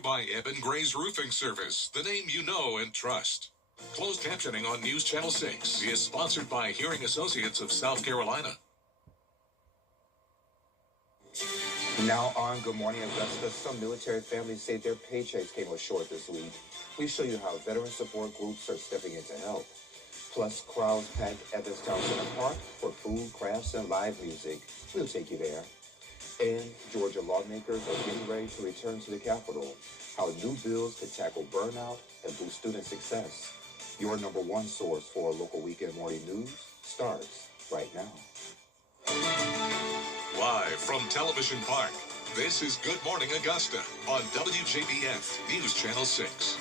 you by Eben Gray's Roofing Service, the name you know and trust. Closed captioning on News Channel 6 is sponsored by Hearing Associates of South Carolina. Now on Good Morning Augusta, some military families say their paychecks came up short this week. We show you how veteran support groups are stepping in to help. Plus, crowds packed Evanstown Center Park for food, crafts, and live music. We'll take you there. And Georgia lawmakers are getting ready to return to the Capitol. How new bills could tackle burnout and boost student success. Your number one source for local weekend morning news starts right now. Live from Television Park, this is Good Morning Augusta on WJBF News Channel 6.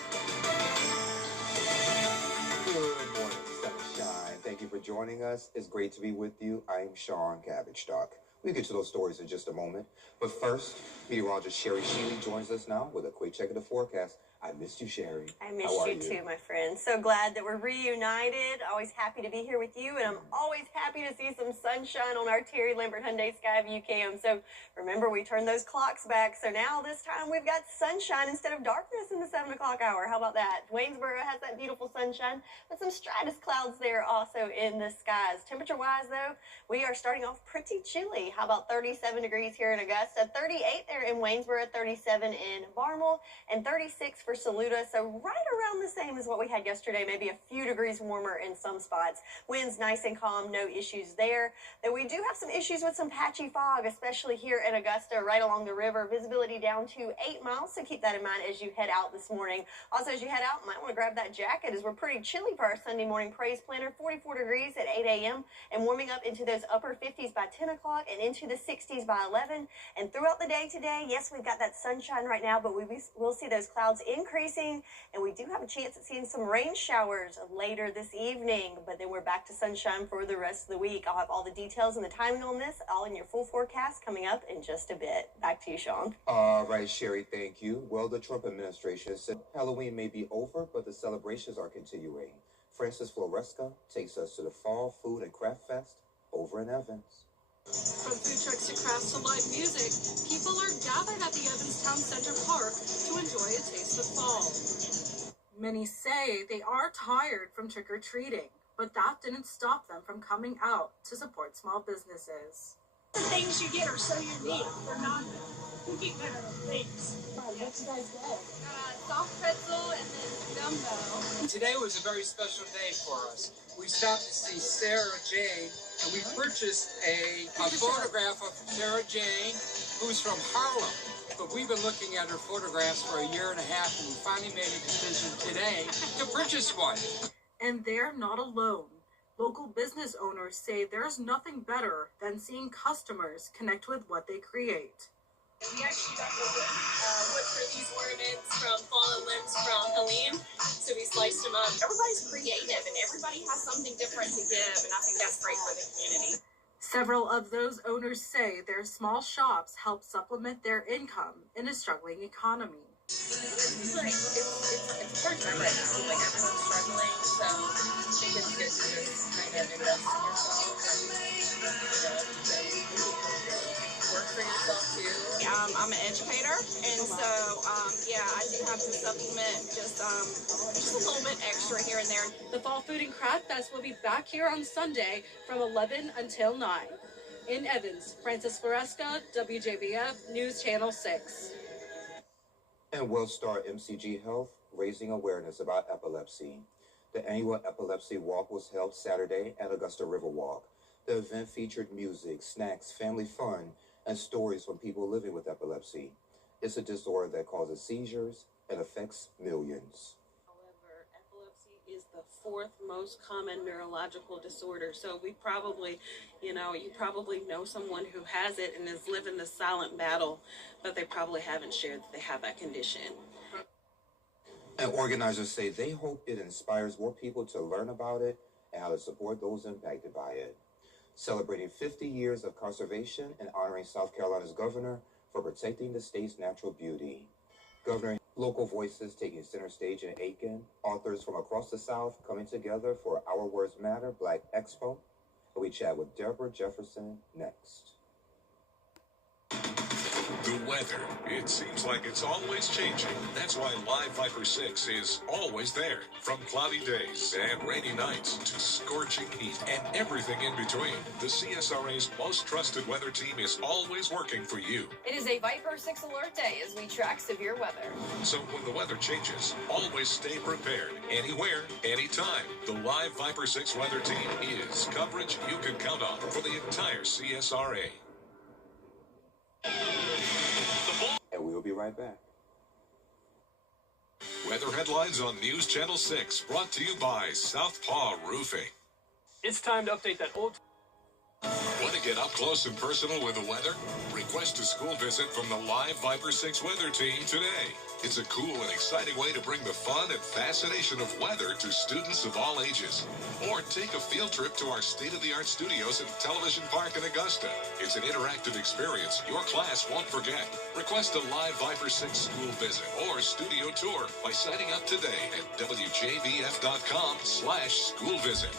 Good morning, sunshine. Thank you for joining us. It's great to be with you. I'm Sean Cabbage-Stock. We'll get to those stories in just a moment. But first, meteorologist Sherry Sheely joins us now with a quick check of the forecast. I missed you, Sherry. I missed you too, my friend. So glad that we're reunited. Always happy to be here with you, and I'm always happy to see some sunshine on our Terry Lambert Hyundai Skyview cam. So remember, we turned those clocks back, so now this time we've got sunshine instead of darkness in the 7 o'clock hour. How about that? Waynesboro has that beautiful sunshine, but some stratus clouds there also in the skies. Temperature-wise, though, we are starting off pretty chilly. How about 37 degrees here in Augusta, 38 there in Waynesboro, 37 in Barmel, and 36 for Saluda, so right around the same as what we had yesterday, maybe a few degrees warmer in some spots. Winds nice and calm, no issues there. Though we do have some issues with some patchy fog, especially here in Augusta, right along the river. Visibility down to 8 miles, so keep that in mind as you head out this morning. Also, as you head out, you might want to grab that jacket as we're pretty chilly for our Sunday morning praise planner. 44 degrees at 8 a.m. and warming up into those upper 50s by 10 o'clock and into the 60s by 11. And throughout the day today, yes, we've got that sunshine right now, but we will see those clouds increasing, and we do have a chance at seeing some rain showers later this evening, but then we're back to sunshine for the rest of the week. I'll have all the details and the timing on this all in your full forecast coming up in just a bit. Back to you, Sean. All right, Sherry, thank you. Well, the Trump administration said Halloween may be over, but the celebrations are continuing. Francis Floresca takes us to the Fall Food and Craft Fest over in Evans. From food trucks to crafts to live music, people are gathered at the Evanstown Center Park to enjoy a taste of fall. Many say they are tired from trick-or-treating, but that didn't stop them from coming out to support small businesses. The things you get are so unique. They're not cookie cutter things. What did you guys get? Soft pretzel and then gumbo. Today was a very special day for us. We stopped to see Sarah Jane, and we purchased a photograph of Sarah Jane, who's from Harlem. But we've been looking at her photographs for a year and a half, and we finally made a decision today to purchase one. And they're not alone. Local business owners say there's nothing better than seeing customers connect with what they create. We actually got the wood for these ornaments from fallen limbs from Helene, so we sliced them up. Everybody's creative and everybody has something different to give, and I think that's great for the community. Several of those owners say their small shops help supplement their income in a struggling economy. It's a hard time right now. Like, everyone's struggling, so I think it's good to just kind of invest in yourself and, work for yourself too. I'm an educator, and so I do have to supplement just a little bit extra here and there. The Fall Food and Craft Fest will be back here on Sunday from 11 until 9. In Evans, Francis Floresca, WJBF News Channel 6. And WellStar MCG Health raising awareness about epilepsy. The annual Epilepsy Walk was held Saturday at Augusta Riverwalk. The event featured music, snacks, family fun, and stories from people living with epilepsy. It's a disorder that causes seizures and affects millions. However, epilepsy is the 4th most common neurological disorder. So we probably, you probably know someone who has it and is living the silent battle, but they probably haven't shared that they have that condition. And organizers say they hope it inspires more people to learn about it and how to support those impacted by it. Celebrating 50 years of conservation and honoring South Carolina's governor for protecting the state's natural beauty. Governor, local voices taking center stage in Aiken, authors from across the South coming together for Our Words Matter Black Expo. And we chat with Deborah Jefferson next. The weather. It seems like it's always changing. That's why Live Viper 6 is always there. From cloudy days and rainy nights to scorching heat and everything in between, the CSRA's most trusted weather team is always working for you. It is a Viper 6 alert day as we track severe weather. So when the weather changes, always stay prepared. Anywhere, anytime. The Live Viper 6 weather team is coverage you can count on for the entire CSRA. And we'll be right back. Weather headlines on News Channel 6, brought to you by Southpaw Roofing. It's time to update that old... Want to get up close and personal with the weather? Request a school visit from the Live Viper 6 weather team today. It's a cool and exciting way to bring the fun and fascination of weather to students of all ages. Or take a field trip to our state-of-the-art studios at Television Park in Augusta. It's an interactive experience your class won't forget. Request a Live Viper 6 school visit or studio tour by signing up today at WJBF.com/school visit.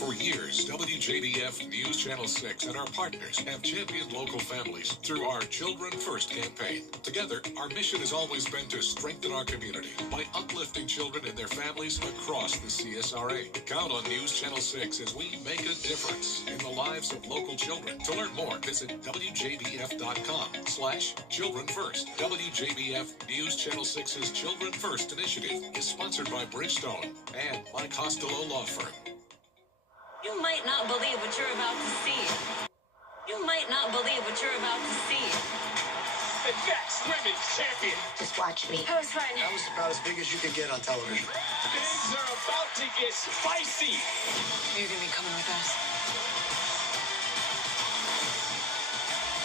For years, WJBF News Channel 6 and our partners have championed local families through our Children First campaign. Together, our mission has always been to strengthen our community by uplifting children and their families across the CSRA. Count on News Channel 6 as we make a difference in the lives of local children. To learn more, visit WJBF.com/Children First. WJBF News Channel 6's Children First initiative is sponsored by Bridgestone and my Costello Law Firm. You might not believe what you're about to see. You might not believe what you're about to see. The next women's champion. Just watch me. That was fun. That was about as big as you could get on television. Things are about to get spicy. You're gonna be coming with us.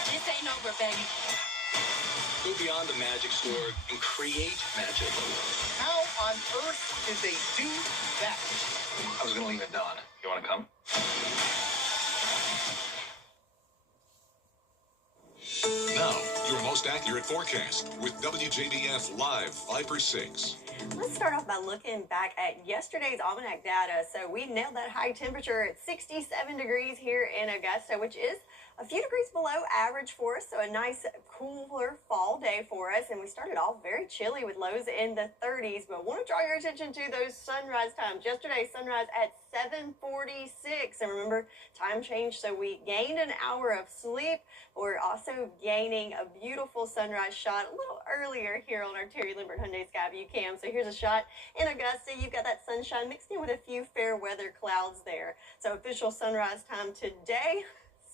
This ain't over, baby. Go beyond the magic store and create magic. How on earth did they do that? I was going to leave at dawn. You want to come? Now, your most accurate forecast with WJBF Live Viper 6. Let's start off by looking back at yesterday's almanac data. So we nailed that high temperature at 67 degrees here in Augusta, which is a few degrees below average for us, so a nice cooler fall day for us. And we started off very chilly with lows in the 30s, but I want to draw your attention to those sunrise times. Yesterday, sunrise at 7:46, and remember, time changed, so we gained an hour of sleep. We're also gaining a beautiful sunrise shot a little earlier here on our Terry Lambert Hyundai Skyview cam. So here's a shot in Augusta. You've got that sunshine mixed in with a few fair weather clouds there. So official sunrise time today,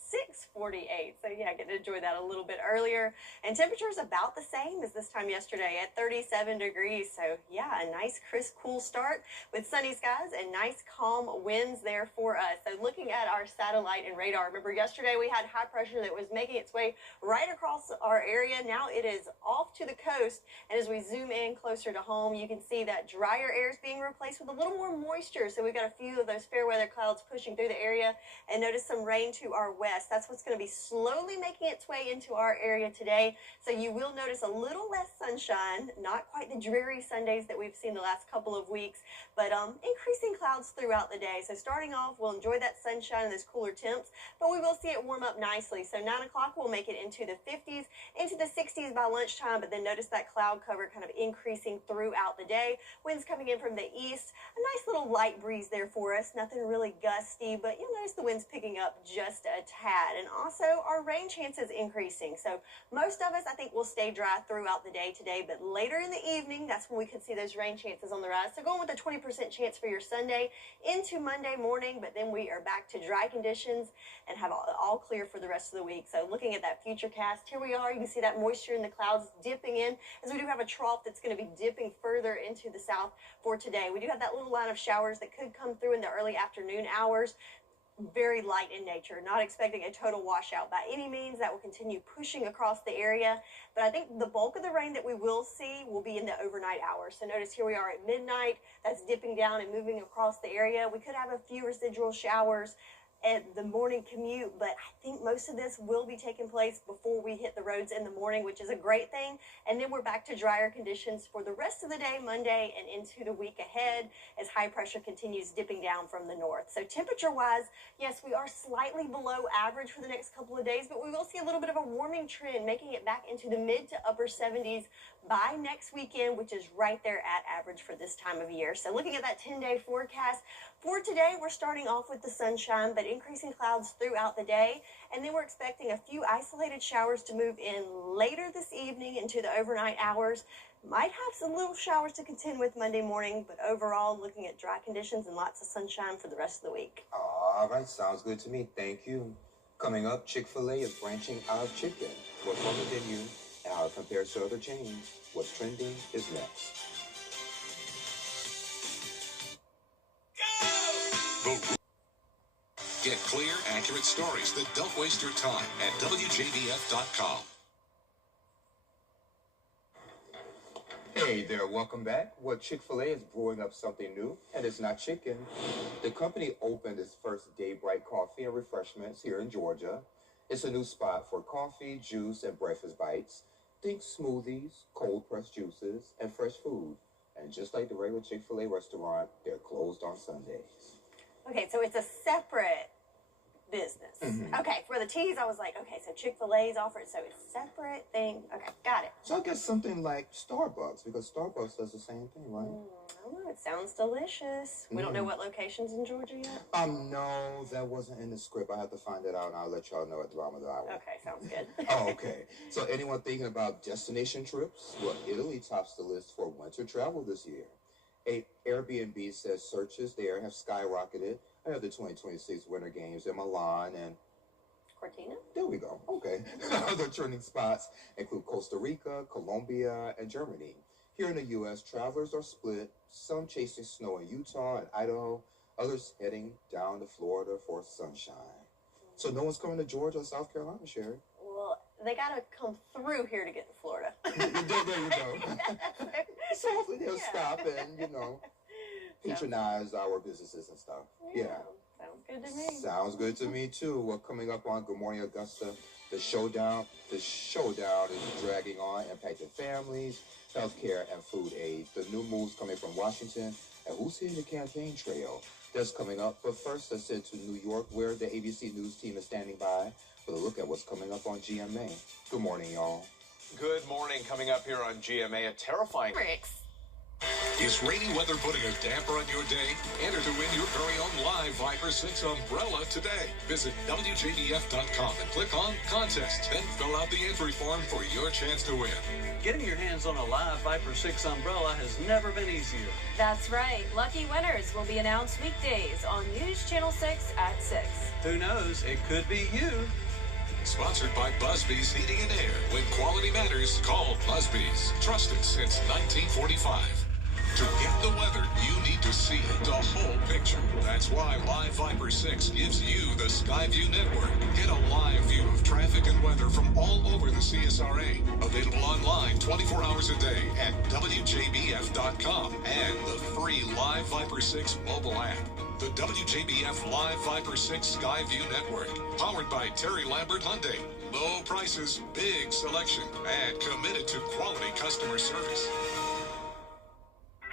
6:48. So yeah, get to enjoy that a little bit earlier. And temperatures about the same as this time yesterday at 37 degrees. So yeah, a nice crisp cool start with sunny skies and nice calm winds there for us. So looking at our satellite and radar, remember yesterday we had high pressure that was making its way right across our area. Now it is off to the coast. And as we zoom in closer to home, you can see that drier air is being replaced with a little more moisture. So we've got a few of those fair weather clouds pushing through the area, and notice some rain to our west. That's what's going to be slowly making its way into our area today. So you will notice a little less sunshine, not quite the dreary Sundays that we've seen the last couple of weeks, but increasing clouds throughout the day. So starting off, we'll enjoy that sunshine and those cooler temps, but we will see it warm up nicely. So 9 o'clock, we'll make it into the 50s, into the 60s by lunchtime, but then notice that cloud cover kind of increasing throughout the day. Winds coming in from the east, a nice little light breeze there for us, nothing really gusty, but you'll notice the winds picking up just a tad. And also our rain chances increasing. So most of us, I think, will stay dry throughout the day today, but later in the evening, that's when we could see those rain chances on the rise. So going with a 20% chance for your Sunday into Monday morning, but then we are back to dry conditions and have all clear for the rest of the week. So looking at that future cast, here we are. You can see that moisture in the clouds dipping in, as we do have a trough that's going to be dipping further into the south for today. We do have that little line of showers that could come through in the early afternoon hours. Very light in nature, not expecting a total washout by any means. That will continue pushing across the area, but I think the bulk of the rain that we will see will be in the overnight hours. So notice here we are at midnight, that's dipping down and moving across the area. We could have a few residual showers at the morning commute, but I think most of this will be taking place before we hit the roads in the morning, which is a great thing. And then we're back to drier conditions for the rest of the day, Monday, and into the week ahead as high pressure continues dipping down from the north. So temperature-wise, yes, we are slightly below average for the next couple of days, but we will see a little bit of a warming trend, making it back into the mid to upper 70s by next weekend, which is right there at average for this time of year. So looking at that 10-day forecast, for today, we're starting off with the sunshine, but increasing clouds throughout the day. And then we're expecting a few isolated showers to move in later this evening into the overnight hours. Might have some little showers to contend with Monday morning, but overall looking at dry conditions and lots of sunshine for the rest of the week. All right, sounds good to me. Thank you. Coming up, Chick-fil-A is branching out of chicken. What's on the menu and how it compares to other chains? What's trending is next. Get clear, accurate stories that don't waste your time at WJBF.com. Hey there, welcome back. Well, Chick-fil-A is brewing up something new, and it's not chicken. The company opened its first Day Bright Coffee and Refreshments here in Georgia. It's a new spot for coffee, juice, and breakfast bites. Think smoothies, cold-pressed juices, and fresh food. And just like the regular Chick-fil-A restaurant, they're closed on Sundays. Okay, so it's a separate business. Okay, for the T's, I was like, okay, so Chick-fil-A's offered, so it's a separate thing. Okay, got it. So I guess something like Starbucks, because Starbucks does the same thing, right? I don't know, it sounds delicious. We don't know what locations in Georgia yet? No, that wasn't in the script. I have to find it out, and I'll let y'all know at the bottom of the hour. Okay, sounds good. Oh, okay. So anyone thinking about destination trips? Well, Italy tops the list for winter travel this year. Airbnb says searches there have skyrocketed ahead of the 2026 Winter Games in Milan and Cortina? There we go. Okay. Other trending spots include Costa Rica, Colombia, and Germany. Here in the U.S., travelers are split, some chasing snow in Utah and Idaho, others heading down to Florida for sunshine. So no one's coming to Georgia or South Carolina, Sherry? Well, they got to come through here to get to Florida. There you go. So hopefully they'll stop and, patronize our businesses and stuff. Yeah. Sounds good to me. Sounds good to me, too. Well, coming up on Good Morning Augusta, the showdown is dragging on, impacting families, healthcare, and food aid. The new moves coming from Washington, and who's hitting the campaign trail? That's coming up. But first, let's head to New York, where the ABC News team is standing by with a look at what's coming up on GMA. Good morning, y'all. Good morning. Coming up here on GMA, a terrifying... Is rainy weather putting a damper on your day? Enter to win your very own live Viper 6 umbrella today. Visit WJBF.com and click on Contest. Then fill out the entry form for your chance to win. Getting your hands on a live Viper 6 umbrella has never been easier. That's right. Lucky winners will be announced weekdays on News Channel 6 at 6. Who knows? It could be you. Sponsored by Busby's Heating and Air. When quality matters, call Busby's. Trusted since 1945. To get the weather, you need to see the whole picture. That's why Live Viper 6 gives you the Skyview network. Get a live view of traffic and weather from all over the CSRA. Available online 24 hours a day at WJBF.com and the free Live Viper 6 mobile app. The WJBF Live Viper 6 Skyview network. Powered by Terry Lambert Hyundai. Low prices, big selection, and committed to quality customer service.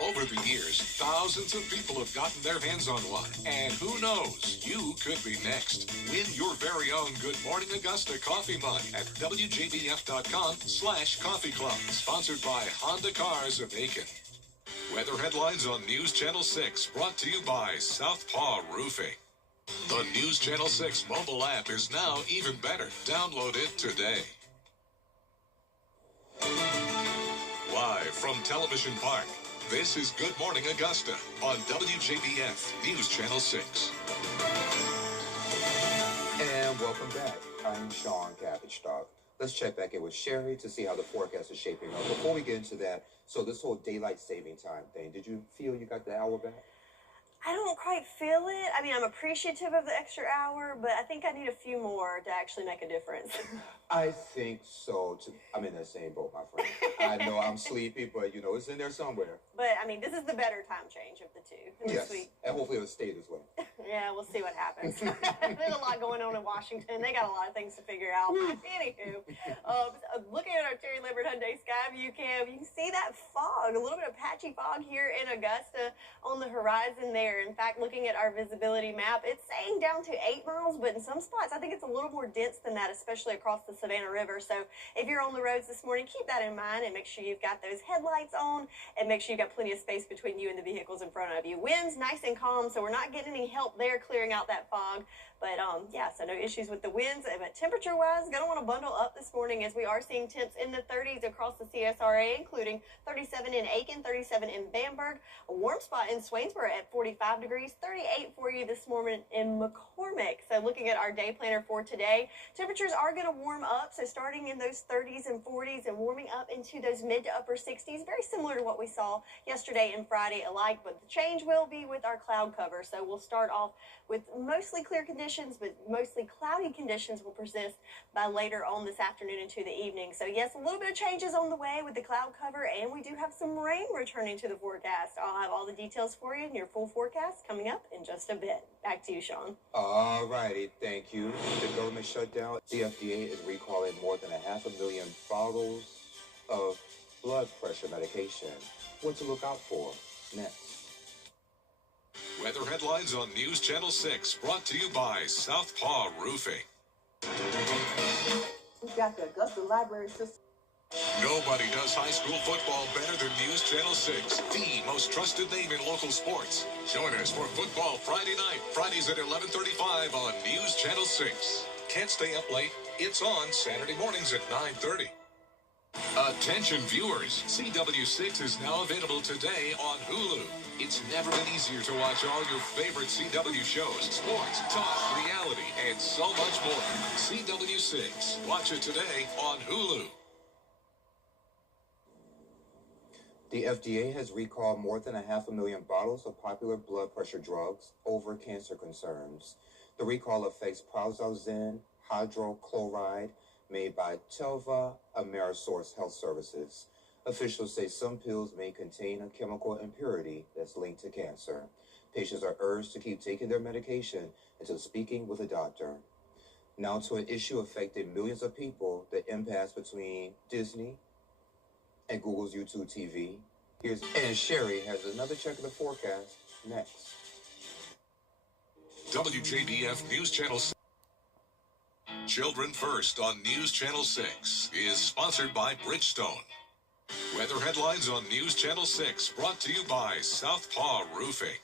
Over the years, thousands of people have gotten their hands on one. And who knows, you could be next. Win your very own Good Morning Augusta coffee mug at WJBF.com/coffee club. Sponsored by Honda Cars of Aiken. Weather headlines on News Channel 6, brought to you by Southpaw Roofing. The News Channel 6 mobile app is now even better. Download it today. Live from Television Park, this is Good Morning Augusta on WJBF News Channel 6. And welcome back. I'm Sean Cabbage-Stock. Let's check back in with Sherry to see how the forecast is shaping up. Before we get into that, so this whole daylight saving time thing, did you feel you got the hour back? I don't quite feel it. I mean, I'm appreciative of the extra hour, but I think I need a few more to actually make a difference. I think so, too. I'm in that same boat, my friend. I know I'm sleepy, but, it's in there somewhere. But, I mean, this is the better time change of the two. Yes, and hopefully it'll stay this way. Yeah, we'll see what happens. There's a lot going on in Washington. They got a lot of things to figure out. Anywho, looking at our Terry Limbert Hyundai Skyview cam, you can see that fog, a little bit of patchy fog here in Augusta on the horizon there. In fact, looking at our visibility map, it's saying down to 8 miles, but in some spots, I think it's a little more dense than that, especially across the Savannah River. So if you're on the roads this morning, keep that in mind and make sure you've got those headlights on and make sure you've got plenty of space between you and the vehicles in front of you. Wind's nice and calm, so we're not getting any help there clearing out that fog. But yeah, so no issues with the winds. But temperature-wise, going to want to bundle up this morning as we are seeing temps in the 30s across the CSRA, including 37 in Aiken, 37 in Bamberg, a warm spot in Swainsboro at 45 degrees, 38 for you this morning in McCormick. So looking at our day planner for today, temperatures are going to warm up. So starting in those 30s and 40s and warming up into those mid to upper 60s, very similar to what we saw yesterday and Friday alike. But the change will be with our cloud cover. So we'll start off with mostly clear conditions, but mostly cloudy conditions will persist by later on this afternoon into the evening. So yes, a little bit of changes on the way with the cloud cover, and we do have some rain returning to the forecast. I'll have all the details for you in your full forecast coming up in just a bit. Back to you, Sean. All righty, thank you. The government shutdown. The FDA is recalling more than 500,000 bottles of blood pressure medication. What to look out for next? Weather headlines on News Channel 6, brought to you by Southpaw Roofing. We've got the Augusta Library System. Nobody does high school football better than News Channel 6, the most trusted name in local sports. Join us for football Friday night, Fridays at 11:35 on News Channel 6. Can't stay up late? It's on Saturday mornings at 9:30. Attention viewers, CW6 is now available today on Hulu. It's never been easier to watch all your favorite CW shows, sports, talk, reality, and so much more. CW6. Watch it today on Hulu. The FDA has recalled more than 500,000 bottles of popular blood pressure drugs over cancer concerns. The recall affects prazosin hydrochloride made by Teva Amerisource Health Services. Officials say some pills may contain a chemical impurity that's linked to cancer. Patients are urged to keep taking their medication until speaking with a doctor. Now to an issue affecting millions of people, the impasse between Disney and Google's YouTube TV. And Sherry has another check of the forecast next. WJBF News Channel 6. Children First on News Channel 6 is sponsored by Bridgestone. Weather headlines on News Channel 6 brought to you by Southpaw Roofing.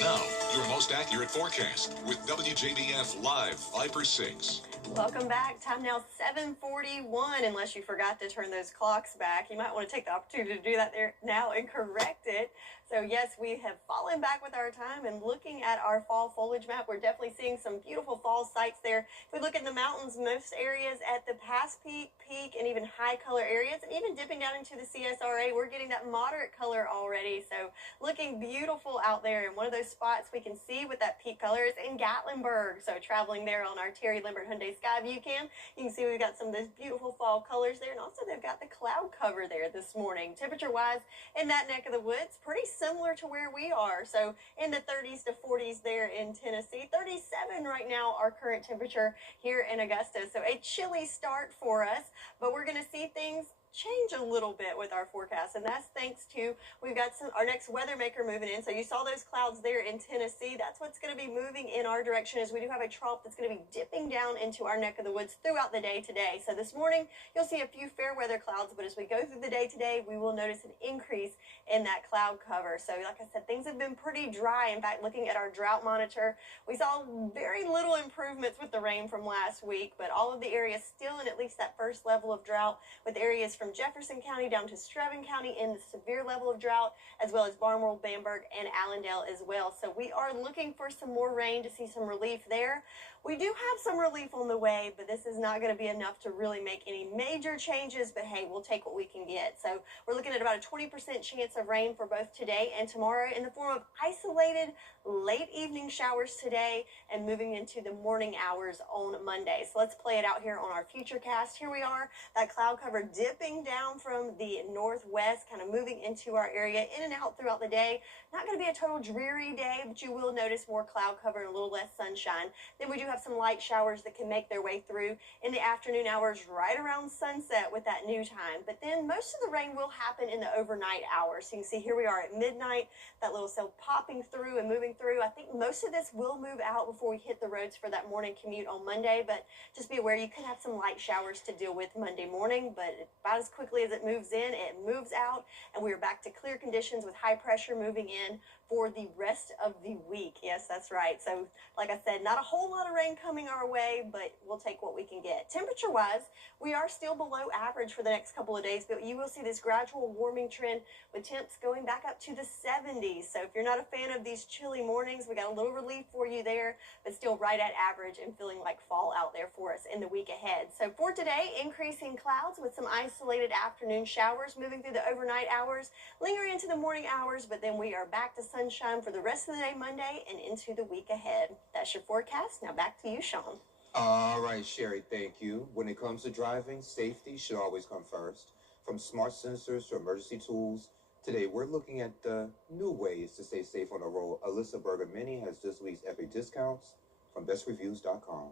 Now, your most accurate forecast with WJBF Live Viper 6. Welcome back. Time now 7:41. Unless you forgot to turn those clocks back, you might want to take the opportunity to do that there now and correct it. So yes, we have fallen back with our time, and looking at our fall foliage map, we're definitely seeing some beautiful fall sights there. If we look at the mountains, most areas at the Pass Peak, and even high color areas, and even dipping down into the CSRA, we're getting that moderate color already. So looking beautiful out there. And one of those spots we can see with that peak color is in Gatlinburg. So traveling there on our Terry Limbert Hyundai Skyview cam, you can see we've got some of those beautiful fall colors there, and also they've got the cloud cover there this morning. Temperature-wise, in that neck of the woods, pretty similar to where we are. So in the 30s to 40s there in Tennessee. 37 right now, our current temperature here in Augusta. So a chilly start for us, but we're going to see things change a little bit with our forecast, and that's thanks to we've got our next weather maker moving in. So you saw those clouds there in Tennessee. That's what's going to be moving in our direction, as we do have a trough that's going to be dipping down into our neck of the woods throughout the day today. So this morning you'll see a few fair weather clouds, but as we go through the day today, we will notice an increase in that cloud cover. So like I said, things have been pretty dry. In fact, looking at our drought monitor, we saw very little improvements with the rain from last week, but all of the areas still in at least that first level of drought, with areas from Jefferson County down to Strevin County in the severe level of drought, as well as Barnwell, Bamberg, and Allendale as well. So we are looking for some more rain to see some relief there. We do have some relief on the way, but this is not going to be enough to really make any major changes. But hey, we'll take what we can get. So we're looking at about a 20% chance of rain for both today and tomorrow in the form of isolated late evening showers today and moving into the morning hours on Monday. So let's play it out here on our futurecast. Here we are, that cloud cover dipping down from the northwest, kind of moving into our area, in and out throughout the day. Not going to be a total dreary day, but you will notice more cloud cover and a little less sunshine. Then we do have some light showers that can make their way through in the afternoon hours right around sunset with that new time. But then most of the rain will happen in the overnight hours. So you can see here we are at midnight, that little cell popping through and moving through. I think most of this will move out before we hit the roads for that morning commute on Monday, but just be aware you could have some light showers to deal with Monday morning, but about as quickly as it moves in, it moves out, and we are back to clear conditions with high pressure moving in for the rest of the week. Yes, that's right. So like I said, not a whole lot of rain coming our way, but we'll take what we can get. Temperature wise, we are still below average for the next couple of days, but you will see this gradual warming trend with temps going back up to the 70s. So if you're not a fan of these chilly mornings, we got a little relief for you there, but still right at average and feeling like fall out there for us in the week ahead. So for today, increasing clouds with some isolated afternoon showers moving through the overnight hours, lingering into the morning hours, but then we are back to sunshine for the rest of the day Monday and into the week ahead. That's your forecast. Now back to you, Sean. All right, Sherry, thank you. When it comes to driving, safety should always come first. From smart sensors to emergency tools, today we're looking at the new ways to stay safe on the road. Alyssa Berger-Mini has this week's epic discounts from bestreviews.com.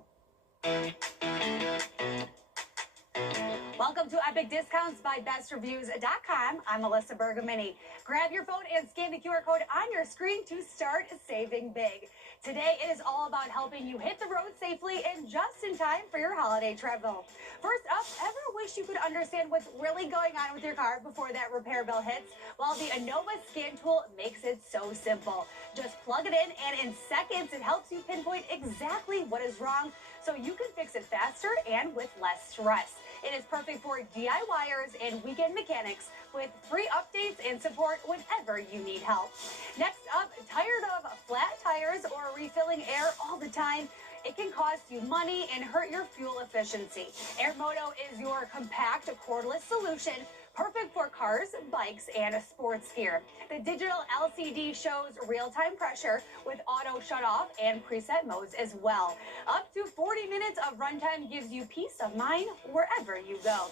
Welcome to Epic Discounts by BestReviews.com. I'm Alyssa Berger-Mini. Grab your phone and scan the QR code on your screen to start saving big. Today, it is all about helping you hit the road safely and just in time for your holiday travel. First up, ever wish you could understand what's really going on with your car before that repair bill hits? Well, the Innova Scan Tool makes it so simple. Just plug it in, and in seconds, it helps you pinpoint exactly what is wrong so you can fix it faster and with less stress. It is perfect for DIYers and weekend mechanics with free updates and support whenever you need help. Next up, tired of flat tires or refilling air all the time? It can cost you money and hurt your fuel efficiency. AirMoto is your compact cordless solution, perfect for cars, bikes, and sports gear. The digital LCD shows real-time pressure with auto shut-off and preset modes as well. Up to 40 minutes of runtime gives you peace of mind wherever you go.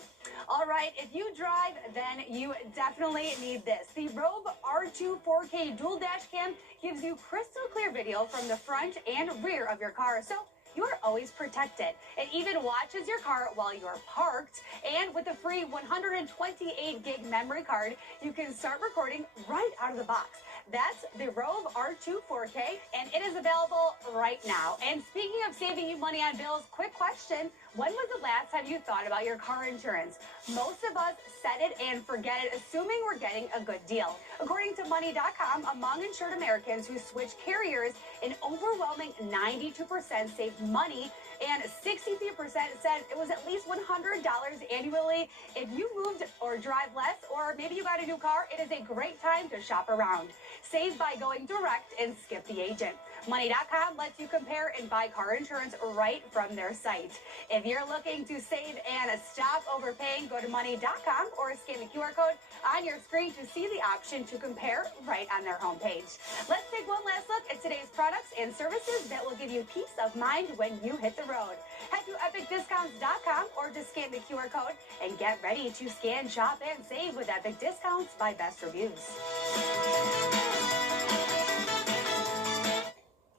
All right, if you drive, then you definitely need this. The Robe R2 4K dual dash cam gives you crystal clear video from the front and rear of your car, so you are always protected. It even watches your car while you're parked. And with a free 128 gig memory card, you can start recording right out of the box. That's the Robe R2 4K, and it is available right now. And speaking of saving you money on bills, quick question. When was the last time you thought about your car insurance? Most of us set it and forget it, assuming we're getting a good deal. According to Money.com, among insured Americans who switched carriers, an overwhelming 92% saved money, and 63% said it was at least $100 annually. If you moved or drive less, or maybe you got a new car, it is a great time to shop around. Save by going direct and skip the agent. Money.com lets you compare and buy car insurance right from their site. If you're looking to save and stop overpaying, go to Money.com or scan the QR code on your screen to see the option to compare right on their homepage. Let's take one last look at today's products and services that will give you peace of mind when you hit the road. Head to EpicDiscounts.com or just scan the QR code and get ready to scan, shop, and save with Epic Discounts by Best Reviews.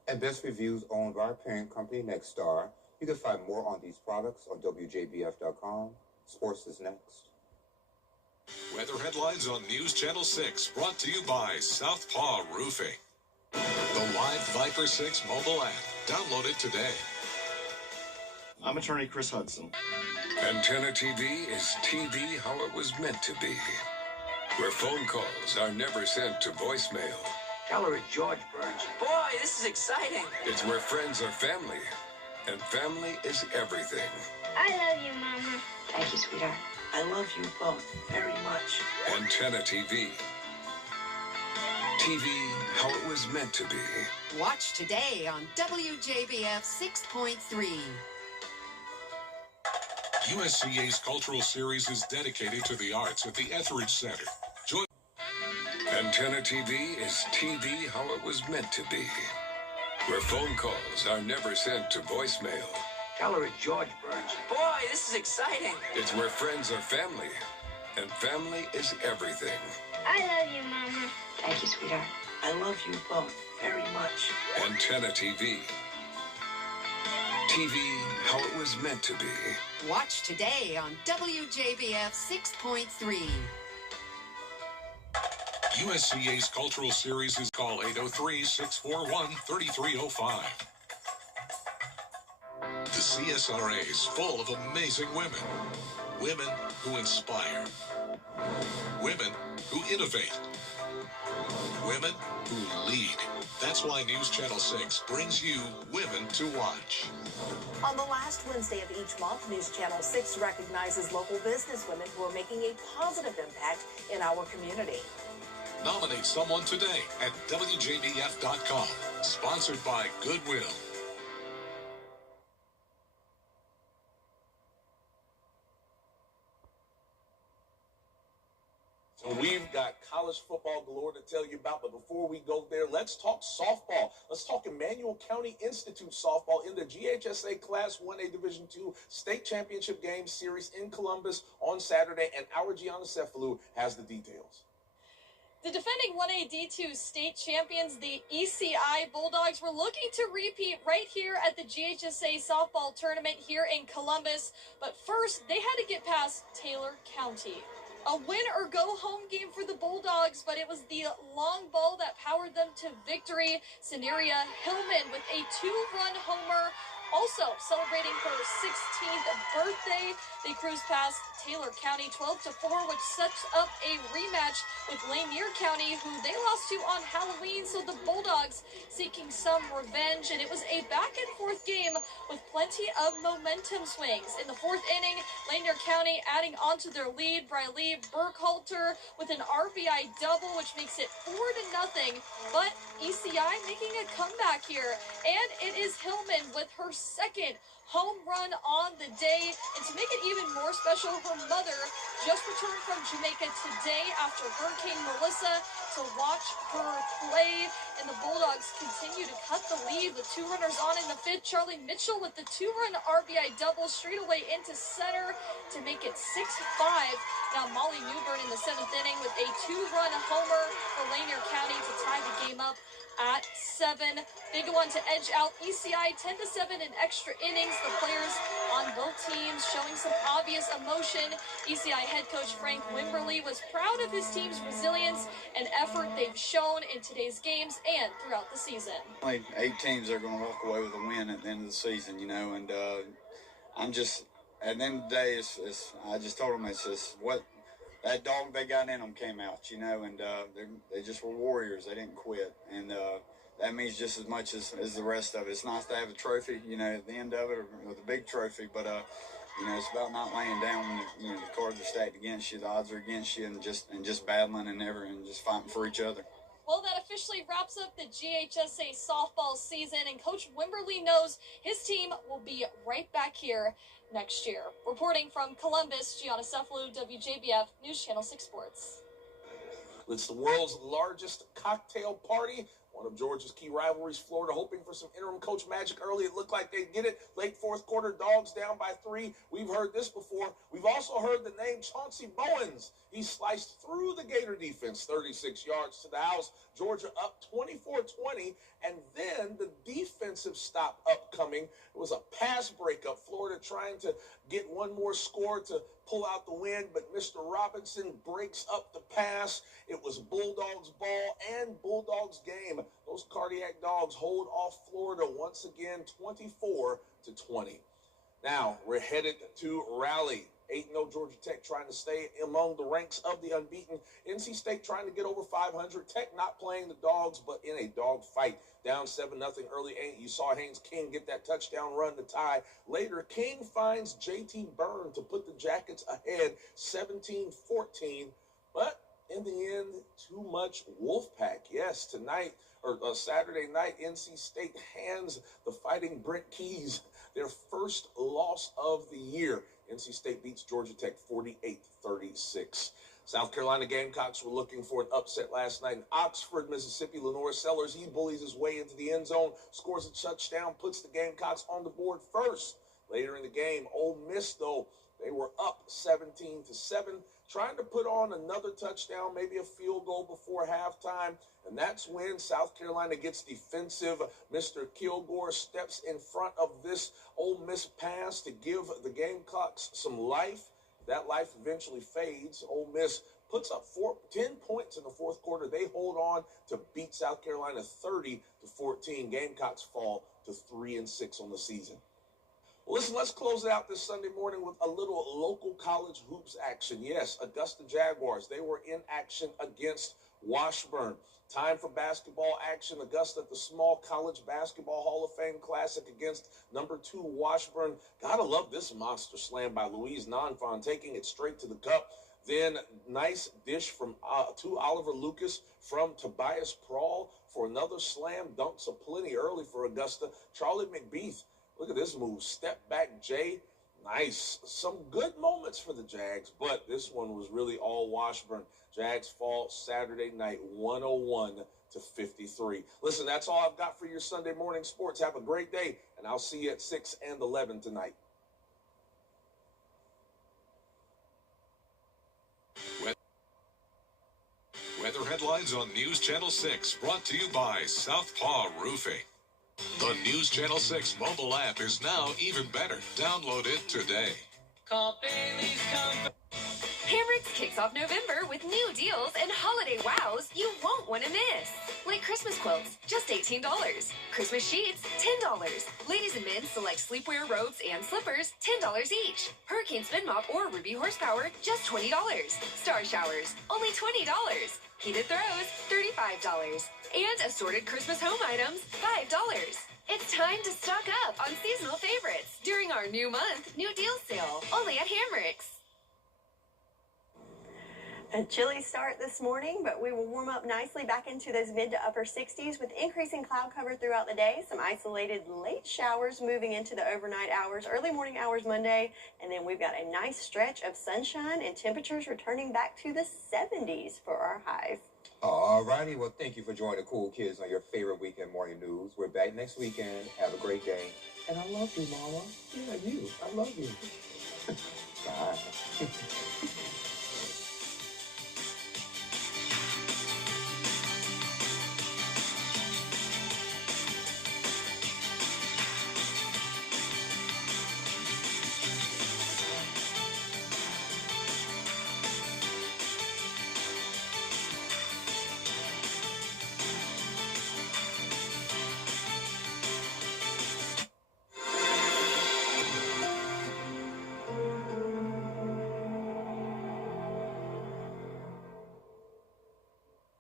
And Best Reviews, owned by our parent company, Nexstar. You can find more on these products on WJBF.com. Sports is next. Weather headlines on News Channel 6, brought to you by Southpaw Roofing. The live Viper 6 mobile app. Download it today. I'm attorney Chris Hudson. Antenna TV is TV how it was meant to be, where phone calls are never sent to voicemail. Tell her it's George Burns. Boy, this is exciting. It's where friends are family, and family is everything. I love you, Mama. Thank you, sweetheart. I love you both very much. Antenna TV. TV how it was meant to be. Watch today on WJBF 6.3. USCA's Cultural Series is dedicated to the arts at the Etheridge Center. Join Antenna TV is TV how it was meant to be, where phone calls are never sent to voicemail. Tell her it's George Burns. Boy, this is exciting. It's where friends are family, and family is everything. I love you, Mama. Thank you, sweetheart. I love you both very much. Antenna TV. TV how it was meant to be. Watch today on WJBF 6.3. USCA's Cultural Series is call 803-641-3305. The CSRA is full of amazing women. Women who inspire. Women who innovate. Women who lead. That's why News Channel 6 brings you Women to Watch. On the last Wednesday of each month, News Channel 6 recognizes local businesswomen who are making a positive impact in our community. Nominate someone today at WJBF.com. Sponsored by Goodwill. So we've got college football galore to tell you about, but before we go there, let's talk softball. Let's talk Emmanuel County Institute softball in the GHSA Class 1A Division II State Championship Game Series in Columbus on Saturday, and our Gianna Cephalou has the details. The defending 1A D2 state champions, the ECI Bulldogs, were looking to repeat right here at the GHSA softball tournament here in Columbus, but first they had to get past Taylor County. A win-or-go-home game for the Bulldogs, but it was the long ball that powered them to victory. Sceneria Hillman with a 2-run homer, also celebrating her 16th birthday. They cruised past Taylor County 12-4, which sets up a rematch with Lanier County, who they lost to on Halloween. So the Bulldogs seeking some revenge, and it was a back-and-forth game with plenty of momentum swings. In the fourth inning, Lanier County adding onto their lead. Briley Burkhalter with an RBI double, which makes it 4-0. But ECI making a comeback here, and it is Hillman with her second home run on the day. And to make it even more special, her mother just returned from Jamaica today after Hurricane Melissa to watch her play. And the Bulldogs continue to cut the lead with 2 runners on in the fifth. Charlie Mitchell with the 2-run RBI double straight away into center to make it 6-5. Now Molly Newburn in the seventh inning with a 2-run homer for Lanier County to tie the game up at 7. They go on to edge out ECI 10-7 in extra innings. The players on both teams showing some obvious emotion. ECI head coach Frank Wimberly was proud of his team's resilience and effort they've shown in today's games and throughout the season. Only 8 teams are going to walk away with a win at the end of the season, you know, and I'm just, at the end of the day, I just told them it's just what that dog they got in them came out, you know, and they just were warriors. They didn't quit, and that means just as much as the rest of it. It's nice to have a trophy, you know, at the end of it, or with a big trophy, but you know, it's about not laying down when the cards are stacked against you, the odds are against you, and just battling and just fighting for each other. Well, that officially wraps up the GHSA softball season, and Coach Wimberly knows his team will be right back here next year. Reporting from Columbus, Gianna Cephalou, WJBF News Channel 6 Sports. It's the world's largest cocktail party. One of Georgia's key rivalries, Florida, hoping for some interim coach magic early. It looked like they'd get it. Late fourth quarter, Dogs down by 3. We've heard this before. We've also heard the name Chauncey Bowens. He sliced through the Gator defense, 36 yards to the house. Georgia up 24-20, and then the defensive stop upcoming. It was a pass breakup. Florida trying to get one more score to pull out the win, but Mr. Robinson breaks up the pass. It was Bulldogs ball and Bulldogs game. Those cardiac dogs hold off Florida once again, 24-20. Now we're headed to Raleigh. 8-0 Georgia Tech trying to stay among the ranks of the unbeaten. NC State trying to get over 500. Tech not playing the Dogs, but in a dog fight. Down 7-0 early. You saw Haynes King get that touchdown run to tie. Later, King finds J.T. Byrne to put the Jackets ahead 17-14. But In the end, too much Wolfpack. Yes, tonight, or Saturday night, NC State hands the Fighting Brent Keys their first loss of the year. NC State beats Georgia Tech 48-36. South Carolina Gamecocks were looking for an upset last night in Oxford, Mississippi. Lenore Sellers, he bullies his way into the end zone, scores a touchdown, puts the Gamecocks on the board first. Later in the game, Ole Miss, though, they were up 17-7, trying to put on another touchdown, maybe a field goal before halftime. And that's when South Carolina gets defensive. Mr. Kilgore steps in front of this Ole Miss pass to give the Gamecocks some life. That life eventually fades. Ole Miss puts up 10 points in the fourth quarter. They hold on to beat South Carolina 30-14. Gamecocks fall to 3-6 on the season. Well, listen, let's close it out this Sunday morning with a little local college hoops action. Yes, Augusta Jaguars, they were in action against Washburn. Time for basketball action. Augusta at the Small College Basketball Hall of Fame Classic against number 2 Washburn. Gotta love this monster slam by Louise Nonfon, taking it straight to the cup. Then nice dish from to Oliver Lucas from Tobias Prawl for another slam. Dunks aplenty early for Augusta. Charlie McBeath, look at this move. Step back Jay. Nice. Some good moments for the Jags, but this one was really all Washburn. Jags fall Saturday night 101-53. Listen, that's all I've got for your Sunday morning sports. Have a great day, and I'll see you at 6 and 11 tonight. Weather headlines on News Channel 6, brought to you by Southpaw Roofing. The News Channel 6 mobile app is now even better. Download it today. Hamrick's kicks off November with new deals and holiday wows you won't want to miss. Like Christmas quilts, just $18. Christmas sheets, $10. Ladies and men select sleepwear, robes, and slippers, $10 each. Hurricane spin mop or Ruby horsepower, just $20. Star showers, only $20. Heated throws, $35. And assorted Christmas home items, $5. It's time to stock up on seasonal favorites during our new month, new deal sale, only at Hamrick's. A chilly start this morning, but we will warm up nicely back into those mid to upper 60s with increasing cloud cover throughout the day. Some isolated late showers moving into the overnight hours, early morning hours Monday, and then we've got a nice stretch of sunshine and temperatures returning back to the 70s for our highs. All righty. Well, thank you for joining the cool kids on your favorite weekend morning news. We're back next weekend. Have a great day. And I love you, Mama. Yeah, you. I love you. Bye.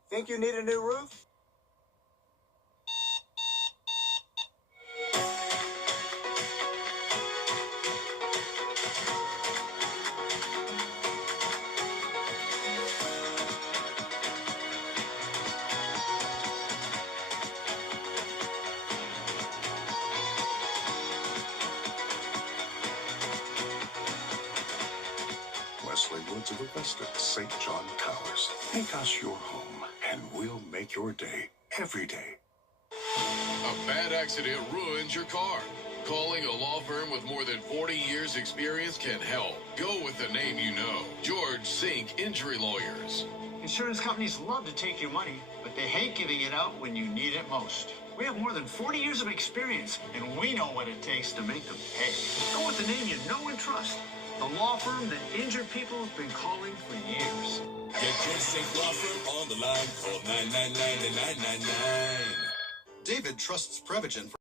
Think you need a new roof? Leslie Woods of Augusta, St. John Towers. Make us your home, and we'll make your day every day. A bad accident ruins your car. Calling a law firm with more than 40 years experience can help. Go with the name you know. George Sink Injury Lawyers. Insurance companies love to take your money, but they hate giving it out when you need it most. We have more than 40 years of experience, and we know what it takes to make them pay. Go with the name you know and trust. The law firm that injured people have been calling for years. Get your Sink Law Firm on the line. Call 999-9999. David trusts Prevagen for